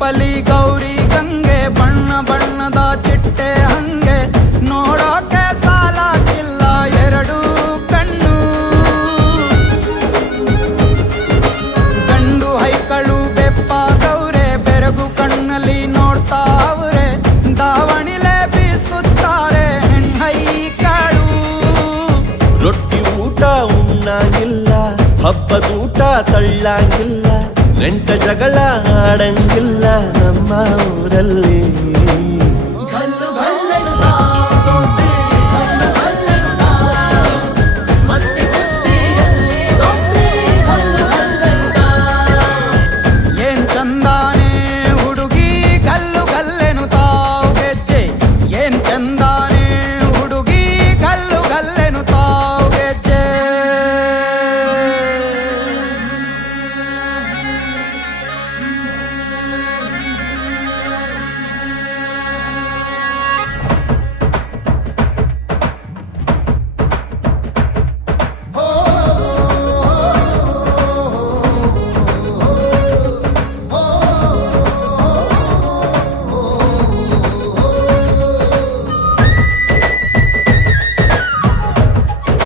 ರೂಪಲಿ ಗೌರಿ ಗಂಗೆ ಬಣ್ಣ ಬಣ್ಣದ ಚಿಟ್ಟೆ ಹಂಗೆ ನೋಡೋಕೆ ಸಾಲಾಗಿಲ್ಲ ಎರಡು ಕಣ್ಣು. ಗಂಡು ಹೈಕಳು ಬೆಪ್ಪಾಗವ್ರೆ ಬೆರಗು ಕಣ್ಣಲ್ಲಿ ನೋಡ್ತಾ ಅವ್ರೆ ದಾವಣಿಲೆ ಬೀಸುತ್ತಾರೆ ಹೆಣ್ಣೈಕಳು. ರೊಟ್ಟಿ ಊಟ ಉಣ್ಣಾಗಿಲ್ಲ ಹಬ್ಬದೂಟ ತಳ್ಳಾಗಿಲ್ಲ ನೆಂಟ ಜಗಳ ಆಡಂಗಿಲ್ಲ ನಮ್ಮ ಊರಲ್ಲಿ. ಗಲ್ಲು ಗಲ್ಲೆನ್ನುತ್ತಾ